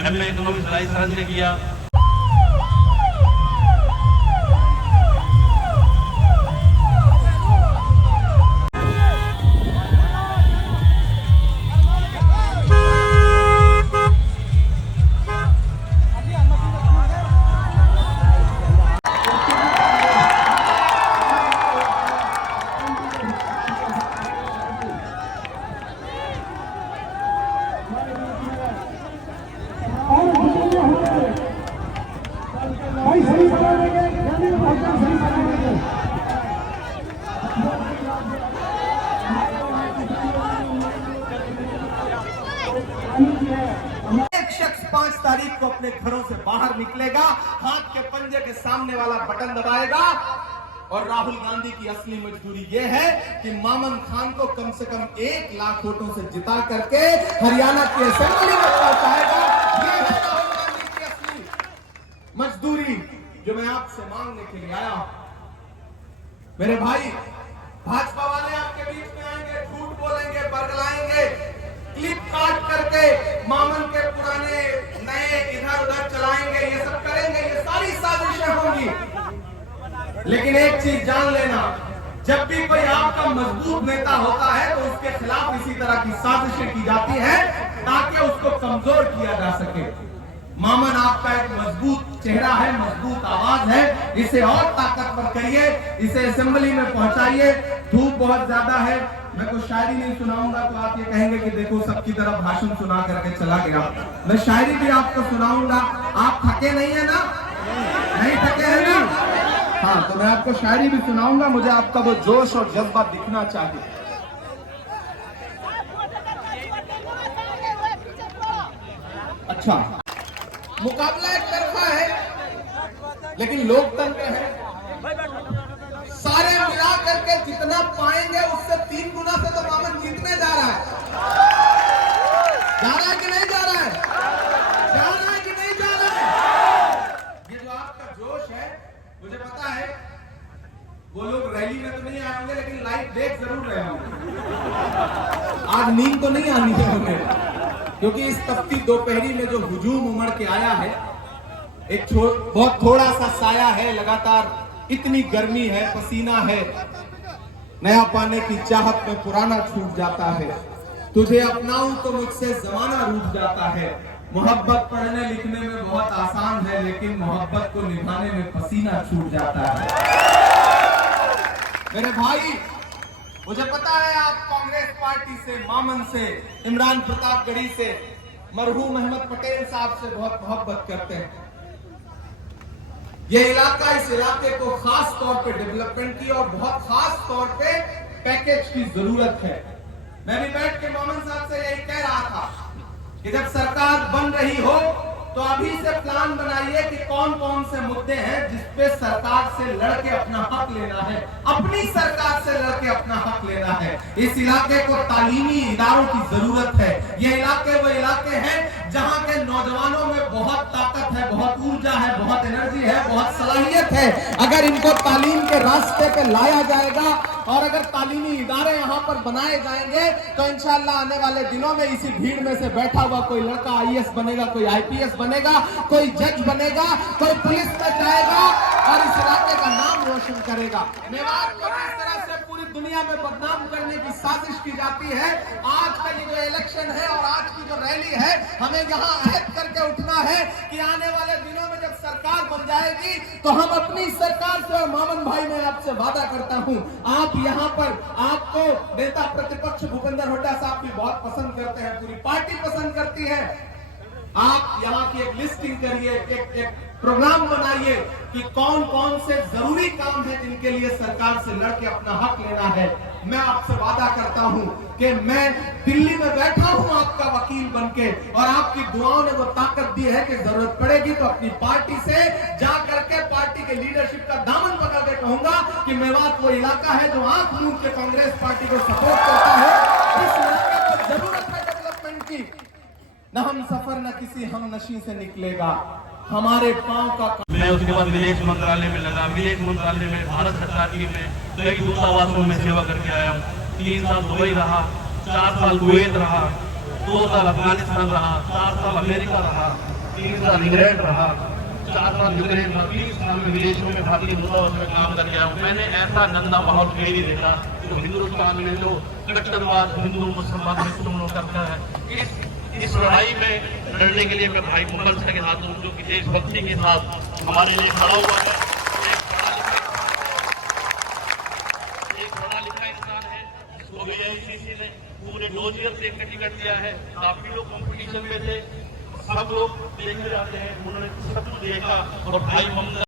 MA economics Rajasthan से किया। एक शख्स 5 तारीख को अपने घरों से बाहर निकलेगा, हाथ के पंजे के सामने वाला बटन दबाएगा और राहुल गांधी की असली मजबूरी यह है कि मामन खान को कम से कम 1 लाख वोटों से जिता करके हरियाणा की असेंबली में पहुंचाएगा। यह है राहुल गांधी की असली मजदूरी जो मैं आपसे मांगने के लिए आया हूं। मेरे भाई, भाजपा वाले आपके बीच में आएंगे, झूठ बोलेंगे, बरगलाएंगे, क्लिप काट करके मामन के पुराने नए इधर उधर चलाएंगे, ये सब करेंगे, ये सारी साजिशें होंगी। लेकिन एक चीज जान लेना, जब भी कोई आपका मजबूत नेता होता है तो उसके खिलाफ इसी तरह की साजिशें की जाती है ताकि उसको कमजोर किया जा सके। मामन आपका एक मजबूत चेहरा है, मजबूत आवाज है, इसे और ताकतवर करिए, इसे असेंबली में पहुंचाइए। धूप बहुत ज्यादा है, मैं कोई शायरी नहीं सुनाऊंगा तो आप ये कहेंगे कि देखो सबकी तरफ भाषण सुना करके चला गया। मैं शायरी भी आपको सुनाऊंगा। आप थके नहीं है ना? नहीं थके हैं ना? हाँ, तो मैं आपको शायरी भी सुनाऊंगा। मुझे आपका वो जोश और जज्बा दिखना चाहिए। अच्छा, मुकाबला एक तरफा है लेकिन लोकतंत्र है। सारे मिला करके जितना पाएंगे उससे 3 गुना से तो मामन जीतने जा रहा है। जा रहा है कि नहीं जा रहा है? जा रहा है कि नहीं जा रहा है? ये जो आपका जोश है, मुझे पता है वो लोग रैली में तो नहीं आए होंगे लेकिन लाइव देख जरूर रहे होंगे। आज नींद तो नहीं आनी है हमें, क्योंकि इस तपती दोपहरी में जो हुजूम उमड़ के आया है, एक बहुत थोड़ा सा साया है, लगातार इतनी गर्मी है, पसीना है, नया पाने की चाहत में पुराना छूट जाता है। तुझे अपनाऊं तो मुझसे जमाना रूठ जाता है। मोहब्बत पढ़ने लिखने में बहुत आसान है लेकिन मोहब्बत को निभाने में पसीना छूट जाता है। मेरे भाई, मुझे पता है आप कांग्रेस पार्टी से, मामन से, इमरान प्रतापगढ़ी से, मरहूम अहमद पटेल साहब से बहुत मोहब्बत करते हैं। ये इलाका, इस इलाके को खास तौर पे डेवलपमेंट की और बहुत खास तौर पे पैकेज की जरूरत है। मैं भी बैठ के मामन साहब से यही कह रहा था कि जब सरकार बन रही हो तो अभी से प्लान बनाइए कि कौन कौन से मुद्दे हैं जिसपे सरकार से लड़के अपना हक लेना है, अपनी सरकार से लड़के अपना हक लेना है। इस इलाके को तालीमी इदारों की जरूरत है। ये इलाके वो इलाके हैं जहां के नौजवानों में बहुत ताकत है, बहुत ऊर्जा है, बहुत एनर्जी है, बहुत सलाहियत है। अगर इनको तालीम के रास्ते पे लाया जाएगा और अगर तालीमी इदारे यहाँ पर बनाए जाएंगे तो इंशाअल्लाह आने वाले दिनों में इसी भीड़ में से बैठा हुआ कोई लड़का IAS बनेगा, कोई IPS बनेगा, कोई जज बनेगा, कोई पुलिस में जाएगा और इस इलाके का नाम रोशन करेगा। मेवात को किस तरह से पूरी दुनिया में बदनाम करने की साजिश की जाती है, आज का ये जो इलेक्शन है और आज की जो रैली है, हमें यहाँ अहद करके उठना है कि आने वाले दिनों में जब सरकार बन जाएगी तो हम अपनी सरकार से, और मामन भाई मैं आपसे वादा करता हूँ, आप यहाँ पर, आपको नेता प्रतिपक्ष भूपेंद्र हुड्डा साहब भी बहुत पसंद करते हैं, पूरी पार्टी पसंद करती है। आप यहाँ की एक लिस्टिंग करिए, एक प्रोग्राम बनाइए कि कौन कौन से जरूरी काम है जिनके लिए सरकार से लड़के अपना हक लेना है। मैं आपसे वादा करता हूं कि मैं दिल्ली में बैठा हूं आपका वकील बनके, और आपकी दुआओं ने वो ताकत दी है कि जरूरत पड़ेगी तो अपनी पार्टी से जा करके पार्टी के लीडरशिप का दामन पकड़ के कहूंगा कि मेवात वो इलाका है जो आंख मूंद के कांग्रेस पार्टी को सपोर्ट करता है। इस इलाके को जरूरत है डेवलपमेंट की। न हम सफर न किसी हम नशी से निकलेगा, हमारे पांव का। मैं उसके बाद विदेश मंत्रालय में लगा। विदेश मंत्रालय में भारत सरकार की मैं कई दूतावासों में सेवा करके आया। 3 साल दुबई रहा, 4 साल कुवैत रहा, 2 साल अफगानिस्तान रहा, 4 साल अमेरिका रहा, 3 साल इंग्लैंड रहा, 4 साल यूक्रेन रहा, 20 साल में विदेशों में भारतीय दूतावास में काम करके आया हूँ। मैंने ऐसा गंदा माहौल कहीं नहीं देखा जो हिंदुस्तान में जो कट्टरवाद हिंदू मुसलमान हिंदू करता है। इस लड़ाई में लड़ने के लिए मैं भाई मुगल शाह के साथ हूँ, जो कि देशभक्ति के साथ हमारे लिए खड़ा हुआ है। एक पढ़ा लिखा इंसान है, जिसको भी AICC ने पूरे डोजियर से टिकट दिया है। काफी लोग कंपटीशन में थे, सब लोग देखने जाते हैं, उन्होंने सब कुछ देखा और भाई ममता